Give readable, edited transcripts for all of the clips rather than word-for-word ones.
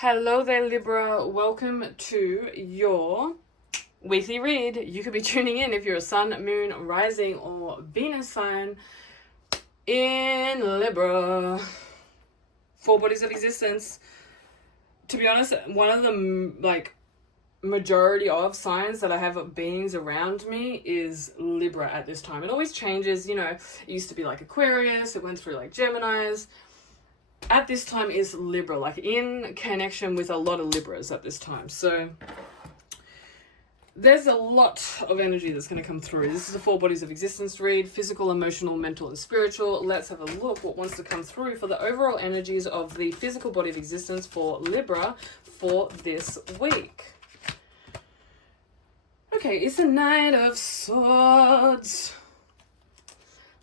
Hello there, Libra. Welcome to your weekly read. You could be tuning in if you're a sun, moon, rising, or Venus sign in Libra. 4 bodies of existence. To be honest, one of the majority of signs that I have beings around me is Libra at this time. It always changes, it used to be like Aquarius, it went through like Geminis. At this time is Libra, like in connection with a lot of Libras at this time. So there's a lot of energy that's going to come through. This is a 4 bodies of existence read, physical, emotional, mental, and spiritual. Let's have a look what wants to come through for the overall energies of the physical body of existence for Libra for this week. Okay, it's the Knight of Swords.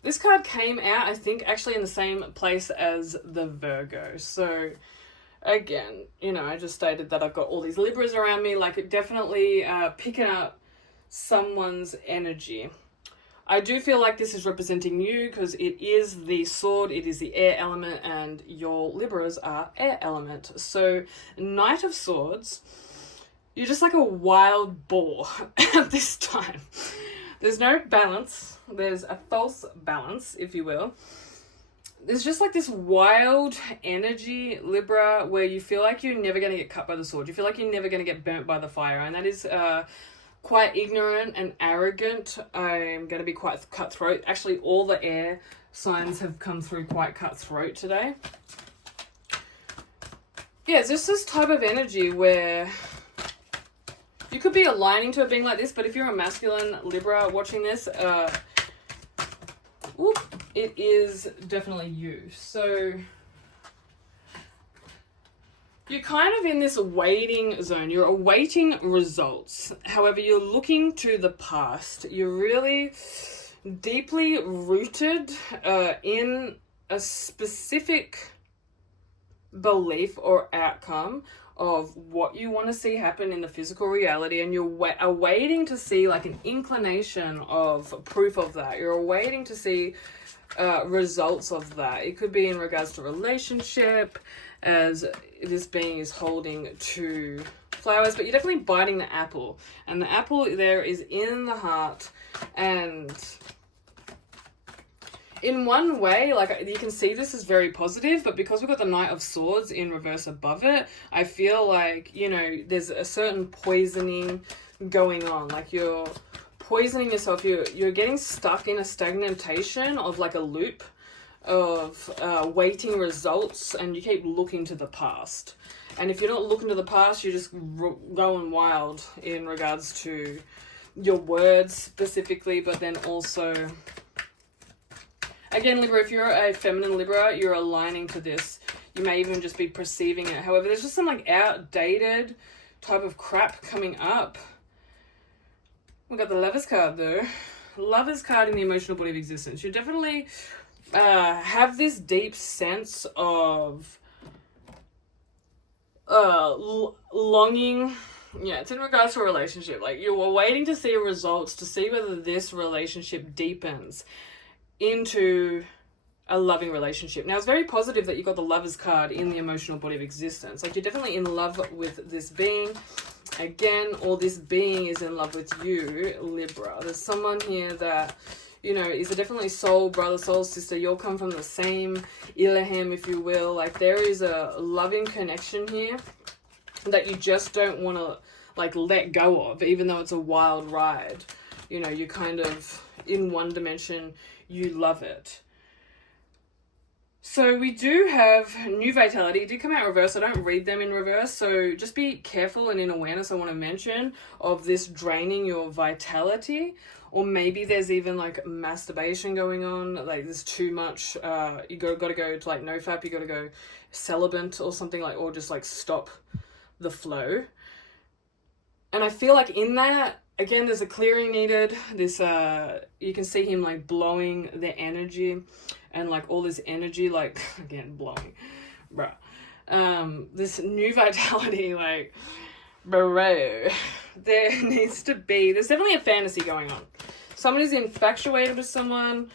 This card came out, I think, actually in the same place as the Virgo. So, again, I just stated that I've got all these Libras around me. Like, it definitely picking up someone's energy. I do feel like this is representing you because it is the sword, it is the air element, and your Libras are air element. So, Knight of Swords, you're just like a wild boar at this time. There's no balance. There's a false balance, if you will. There's just like this wild energy, Libra, where you feel like you're never going to get cut by the sword. You feel like you're never going to get burnt by the fire. And that is quite ignorant and arrogant. I'm going to be quite cutthroat. Actually, all the air signs have come through quite cutthroat today. Yeah, it's just this type of energy where you could be aligning to it being like this, but if you're a masculine Libra watching this, it is definitely you. So you're kind of in this waiting zone. You're awaiting results. However, you're looking to the past. You're really deeply rooted in a specific belief or outcome of what you want to see happen in the physical reality, and you're waiting to see like an inclination of proof of that. You're waiting to see results of that. It could be in regards to relationship, as this being is holding 2 flowers, but you're definitely biting the apple, and the apple there is in the heart. And in one way, like, you can see this is very positive, but because we've got the Knight of Swords in reverse above it, I feel like, there's a certain poisoning going on. Like, you're poisoning yourself. You're getting stuck in a stagnation of like a loop of waiting results, and you keep looking to the past. And if you're not looking to the past, you're just going wild in regards to your words specifically, but then also, again, Libra, if you're a feminine Libra, you're aligning to this. You may even just be perceiving it. However, there's just some like outdated type of crap coming up. We got the Lovers card though. Lovers card in the emotional body of existence. You definitely have this deep sense of longing. Yeah, it's in regards to a relationship. Like, you were waiting to see results to see whether this relationship deepens into a loving relationship. Now, it's very positive that you got the Lovers card in the emotional body of existence. Like, you're definitely in love with this being. Again, or this being is in love with you, Libra. There's someone here that, is a definitely soul brother, soul sister. You'll come from the same Elohim, if you will. Like, there is a loving connection here that you just don't want to, like, let go of, even though it's a wild ride. You kind of, in one dimension, you love it. So we do have New Vitality. It did come out reverse. I don't read them in reverse, so just be careful and in awareness, I want to mention, of this draining your vitality. Or maybe there's even like masturbation going on, like there's too much, you got to go to like nofap, you got to go celibate or something, like, or just like stop the flow. And I feel like in that, again, there's a clearing needed. This, you can see him like blowing the energy, and like all this energy, like, again, blowing, bruh. This new vitality, like, bro, there's definitely a fantasy going on. Somebody's infatuated with someone.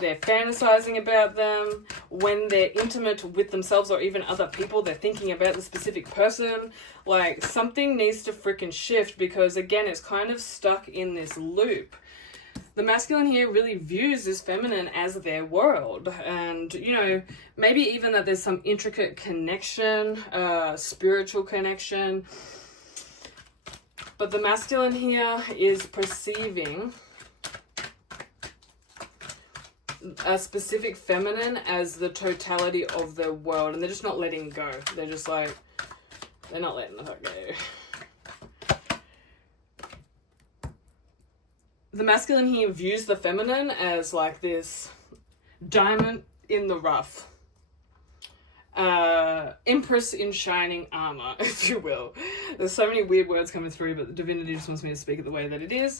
They're fantasizing about them. When they're intimate with themselves or even other people, they're thinking about the specific person. Like, something needs to freaking shift, because, again, it's kind of stuck in this loop. The masculine here really views this feminine as their world. And, you know, maybe even that there's some intricate connection, spiritual connection. But the masculine here is perceiving a specific feminine as the totality of their world, and they're just not letting go. They're just like, they're not letting it go. The masculine here views the feminine as like this diamond in the rough, empress in shining armor, if you will. There's so many weird words coming through, but the divinity just wants me to speak it the way that it is.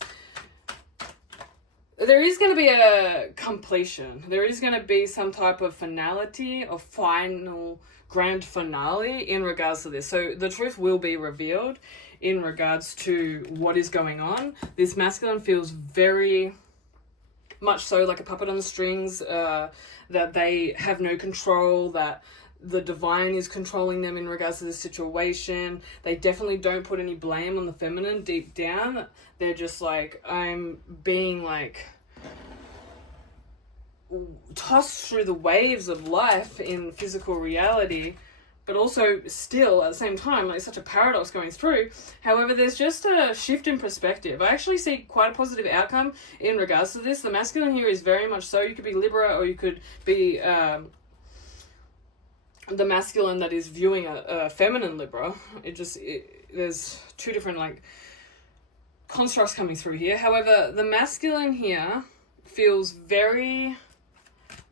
There is going to be a completion. There is going to be some type of finality or final grand finale in regards to this. So the truth will be revealed in regards to what is going on. This masculine feels very much so like a puppet on the strings, that they have no control, that the divine is controlling them in regards to the situation. They definitely don't put any blame on the feminine deep down. They're just like, I'm being like tossed through the waves of life in physical reality, but also still at the same time, like, such a paradox going through. However, there's just a shift in perspective. I actually see quite a positive outcome in regards to this. The masculine here is very much so. You could be Libra, or you could be the masculine that is viewing a feminine Libra. There's two different like constructs coming through here. However, the masculine here feels very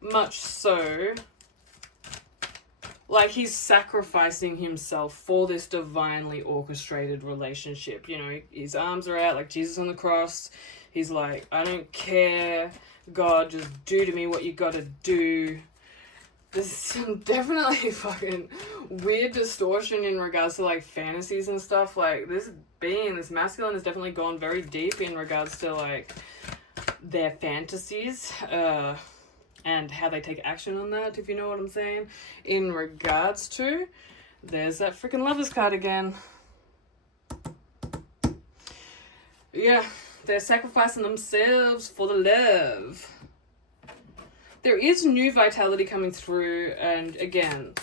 much so like he's sacrificing himself for this divinely orchestrated relationship. You know, his arms are out like Jesus on the cross. He's like, I don't care, God, just do to me what you gotta do. There's some definitely fucking weird distortion in regards to like fantasies and stuff. Like, this masculine has definitely gone very deep in regards to like their fantasies, and how they take action on that, if you know what I'm saying. In regards to, there's that freaking Lovers card again. Yeah, they're sacrificing themselves for the love. There is new vitality coming through, and again,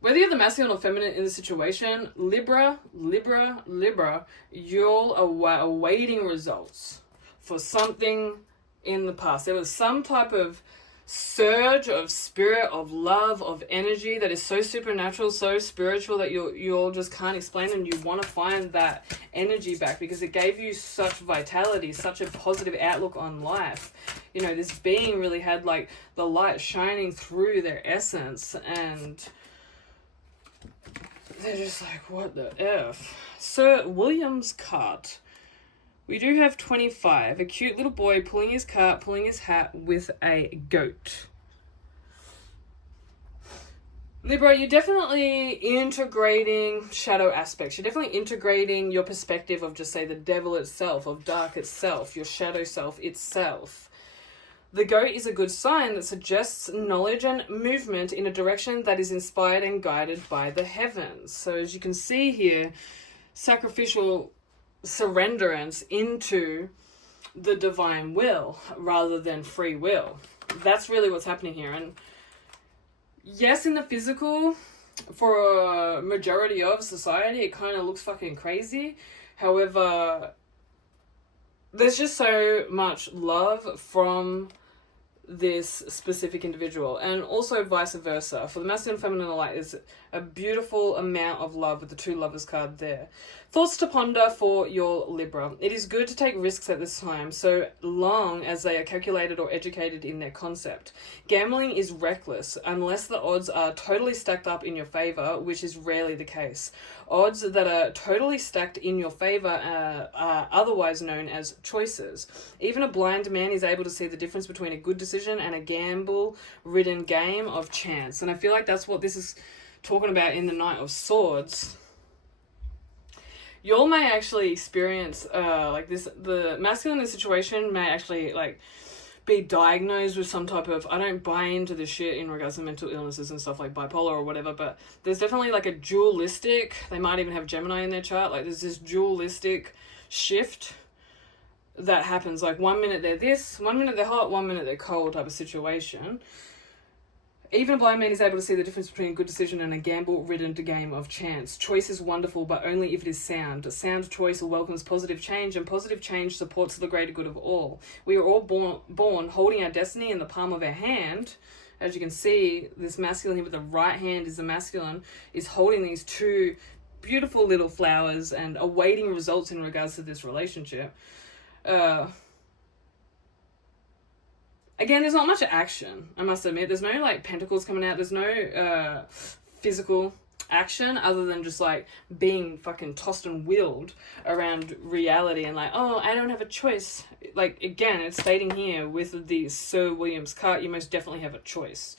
whether you're the masculine or feminine in the situation, Libra, you're awaiting results for something in the past. There was some type of surge of spirit, of love, of energy that is so supernatural, so spiritual that you all just can't explain, and you want to find that energy back because it gave you such vitality, such a positive outlook on life. You know, this being really had like the light shining through their essence, and they're just like, what the F? Sir William's cart. We do have 25. A cute little boy pulling his cart, pulling his hat with a goat. Libra, you're definitely integrating shadow aspects. You're definitely integrating your perspective of just, say, the devil itself, of dark itself, your shadow self itself. The goat is a good sign that suggests knowledge and movement in a direction that is inspired and guided by the heavens. So as you can see here, sacrificial surrenderance into the divine will rather than free will. That's really what's happening here. And yes, in the physical, for a majority of society, it kind of looks fucking crazy. However, there's just so much love from this specific individual, and also vice versa. For the masculine and feminine alike, is a beautiful amount of love with the two Lovers card there. Thoughts to ponder for your Libra. It is good to take risks at this time, so long as they are calculated or educated in their concept. Gambling is reckless unless the odds are totally stacked up in your favor, which is rarely the case. Odds that are totally stacked in your favor are otherwise known as choices. Even a blind man is able to see the difference between a good decision and a gamble-ridden game of chance. And I feel like that's what this is talking about in the Knight of Swords. y'all may actually experience like this, the masculine in this situation may actually like be diagnosed with some type of, I don't buy into this shit in regards to mental illnesses and stuff like bipolar or whatever, but there's definitely like a dualistic, they might even have Gemini in their chart, like there's this dualistic shift that happens. Like 1 minute they're this, 1 minute they're hot, 1 minute they're cold type of situation. Even a blind man is able to see the difference between a good decision and a gamble-ridden game of chance. Choice is wonderful, but only if it is sound. A sound choice welcomes positive change, and positive change supports the greater good of all. We are all born holding our destiny in the palm of our hand. As you can see, this masculine here with the right hand is the masculine, is holding these two beautiful little flowers and awaiting results in regards to this relationship. Again, there's not much action, I must admit. There's no, like, pentacles coming out. There's no physical action other than just, like, being fucking tossed and wheeled around reality and, like, oh, I don't have a choice. Like, again, it's stating here with the Sir Williams card, you most definitely have a choice.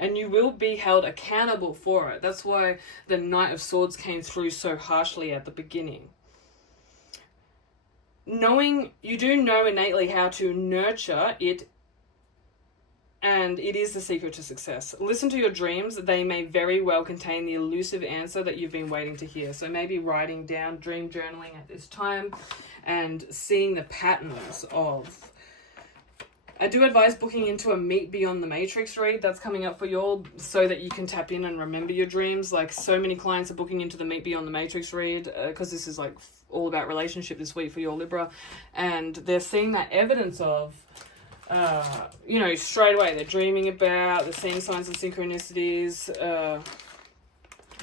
And you will be held accountable for it. That's why the Knight of Swords came through so harshly at the beginning. You do know innately how to nurture it, and it is the secret to success. Listen to your dreams. They may very well contain the elusive answer that you've been waiting to hear. So maybe writing down, dream journaling at this time, and seeing the patterns of... I do advise booking into a Meet Beyond the Matrix read that's coming up for y'all so that you can tap in and remember your dreams. Like, so many clients are booking into the Meet Beyond the Matrix read because this is, like, all about relationship this week for your Libra. And they're seeing that evidence of... you know, straight away they're dreaming about, they're seeing signs and synchronicities,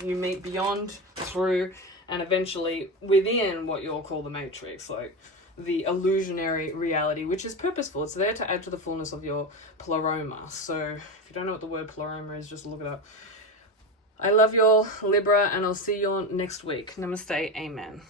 you meet beyond, through, and eventually within what you'll call the matrix, like the illusionary reality, which is purposeful. It's there to add to the fullness of your pleroma. So if you don't know what the word pleroma is, just look it up. I love y'all, Libra, and I'll see y'all next week. Namaste, amen.